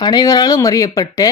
அனைவராலும் அறியப்பட்ட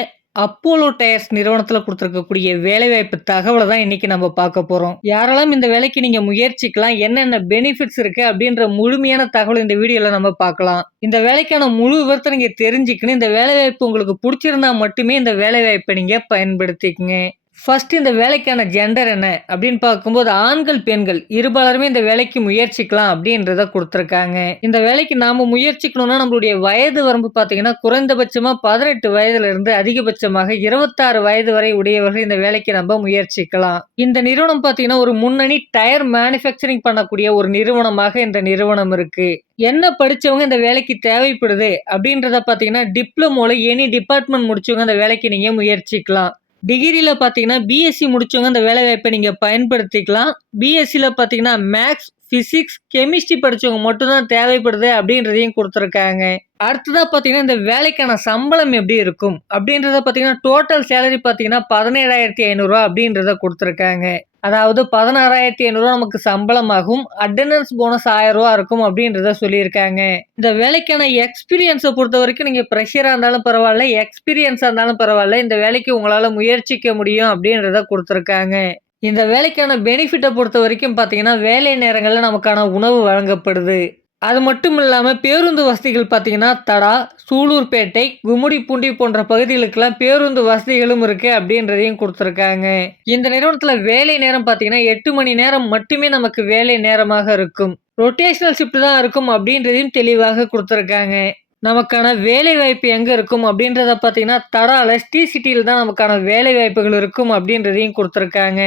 Apollo tyres நிறுவனத்தில் கொடுத்துருக்கக்கூடிய வேலைவாய்ப்பு தகவலை தான் இன்னைக்கு நம்ம பார்க்க போகிறோம் யாரெல்லாம் இந்த வேலைக்கு நீங்கள் முயற்சிக்கலாம் என்னென்ன பெனிஃபிட்ஸ் இருக்குது அப்படின்ற முழுமையான தகவல் இந்த வீடியோவில் நம்ம பார்க்கலாம். இந்த வேலைக்கான முழு விவரத்தை நீங்கள் தெரிஞ்சுக்கணும் இந்த வேலைவாய்ப்பு உங்களுக்கு பிடிச்சிருந்தா மட்டுமே இந்த வேலைவாய்ப்பை நீங்கள் பயன்படுத்திக்கங்க. ஃபஸ்ட் இந்த வேலைக்கான ஜெண்டர் என்ன அப்படின்னு பார்க்கும்போது ஆண்கள் பெண்கள் இருபாலருமே இந்த வேலைக்கு முயற்சிக்கலாம் அப்படின்றத கொடுத்துருக்காங்க. இந்த வேலைக்கு நாம முயற்சிக்கணும்னா நம்மளுடைய வயது வரம்பு பார்த்தீங்கன்னா குறைந்தபட்சமா பதினெட்டு வயதுல இருந்து அதிகபட்சமாக இருபத்தாறு வயது வரை உடையவர்கள் இந்த வேலைக்கு நம்ம முயற்சிக்கலாம். இந்த நிறுவனம் பார்த்தீங்கன்னா ஒரு முன்னணி டயர் மேனுஃபேக்சரிங் பண்ணக்கூடிய ஒரு நிறுவனமாக இந்த நிறுவனம் இருக்கு. என்ன படிச்சவங்க இந்த வேலைக்கு தேவைப்படுது அப்படின்றத பார்த்தீங்கன்னா டிப்ளமோல எனி டிபார்ட்மெண்ட் முடிச்சவங்க இந்த வேலைக்கு நீங்க முயற்சிக்கலாம். டிகிரியில் பார்த்தீங்கன்னா பிஎஸ்சி முடிச்சவங்க இந்த வேலைவாய்ப்பை நீங்கள் பயன்படுத்திக்கலாம். பிஎஸ்சியில் பார்த்தீங்கன்னா மேக்ஸ் ஃபிசிக்ஸ் கெமிஸ்ட்ரி படித்தவங்க மட்டும்தான் தேவைப்படுது அப்படின்றதையும் கொடுத்துருக்காங்க. அடுத்ததாக பார்த்தீங்கன்னா இந்த வேலைக்கான சம்பளம் எப்படி இருக்கும்? அப்படின்றத பார்த்தீங்கன்னா டோட்டல் சேலரி பார்த்தீங்கன்னா பதினேழாயிரத்தி ஐநூறுரூவா அப்படின்றத கொடுத்துருக்காங்க. அதாவது பதினாறாயிரத்தி ஐநூறுரூவா நமக்கு சம்பளமாகும். அட்டண்டன்ஸ் போனஸ் ஆயிரம் ரூபா இருக்கும் அப்படின்றத சொல்லியிருக்காங்க. இந்த வேலைக்கான எக்ஸ்பீரியன்ஸை பொறுத்த வரைக்கும் நீங்கள் ப்ரெஷராக இருந்தாலும் பரவாயில்ல எக்ஸ்பீரியன்ஸாக இருந்தாலும் பரவாயில்ல இந்த வேலைக்கு உங்களால் முயற்சிக்க முடியும் அப்படின்றத கொடுத்துருக்காங்க. இந்த வேலைக்கான பெனிஃபிட்டை பொறுத்த வரைக்கும் பார்த்தீங்கன்னா வேலை நேரங்களில் நமக்கான உணவு வழங்கப்படுது. அது மட்டும் இல்லாமல் பேருந்து வசதிகள் பார்த்தீங்கன்னா தடா சூலூர்பேட்டை கும்முடிப்பூண்டி போன்ற பகுதிகளுக்கெல்லாம் பேருந்து வசதிகளும் இருக்குது அப்படின்றதையும் கொடுத்துருக்காங்க. இந்த நிறுவனத்தில் வேலை நேரம் பார்த்தீங்கன்னா எட்டு மணி நேரம் மட்டுமே நமக்கு வேலை நேரமாக இருக்கும். ரொட்டேஷனல் ஷிஃப்ட் தான் இருக்கும் அப்படின்றதையும் தெளிவாக கொடுத்துருக்காங்க. நமக்கான வேலை வாய்ப்பு எங்கே இருக்கும் அப்படின்றத பார்த்தீங்கன்னா தடால ஸ்டி சிட்டியில் தான் நமக்கான வேலை வாய்ப்புகள் இருக்கும் அப்படின்றதையும் கொடுத்துருக்காங்க.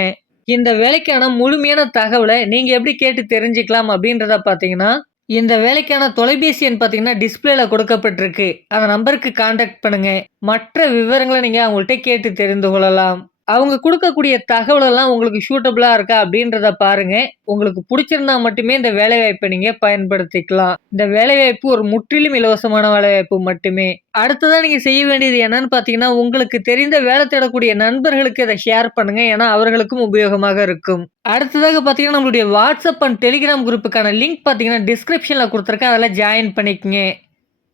இந்த வேலைக்கான முழுமையான தகவலை நீங்கள் எப்படி கேட்டு தெரிஞ்சுக்கலாம் அப்படின்றத பார்த்தீங்கன்னா இந்த வேலைக்கான தொலைபேசி எண் பார்த்தீங்கன்னா டிஸ்பிளேல கொடுக்கப்பட்டிருக்கு. அந்த நம்பருக்கு காண்டாக்ட் பண்ணுங்க. மற்ற விவரங்களை நீங்கள் அவங்கள்ட்ட கேட்டு தெரிந்து கொள்ளலாம். அவங்க கொடுக்கக்கூடிய தகவலெல்லாம் உங்களுக்கு சூட்டபிளாக இருக்கா அப்படின்றத பாருங்க. உங்களுக்கு பிடிச்சிருந்தா மட்டுமே இந்த வேலைவாய்ப்பை நீங்கள் பயன்படுத்திக்கலாம். இந்த வேலைவாய்ப்பு ஒரு முற்றிலும் இலவசமான வேலைவாய்ப்பு மட்டுமே. அடுத்ததான் நீங்கள் செய்ய வேண்டியது என்னன்னு பார்த்தீங்கன்னா உங்களுக்கு தெரிந்த வேலை தேடக்கூடிய நண்பர்களுக்கு இதை ஷேர் பண்ணுங்க. ஏன்னா அவர்களுக்கும் உபயோகமாக இருக்கும். அடுத்ததாக பார்த்தீங்கன்னா நம்மளுடைய வாட்ஸ்அப் அண்ட் டெலிகிராம் குரூப்புக்கான லிங்க் பார்த்தீங்கன்னா டிஸ்கிரிப்ஷனில் கொடுத்துருக்கேன். அதில் ஜாயின் பண்ணிக்கங்க.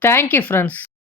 Thank you friends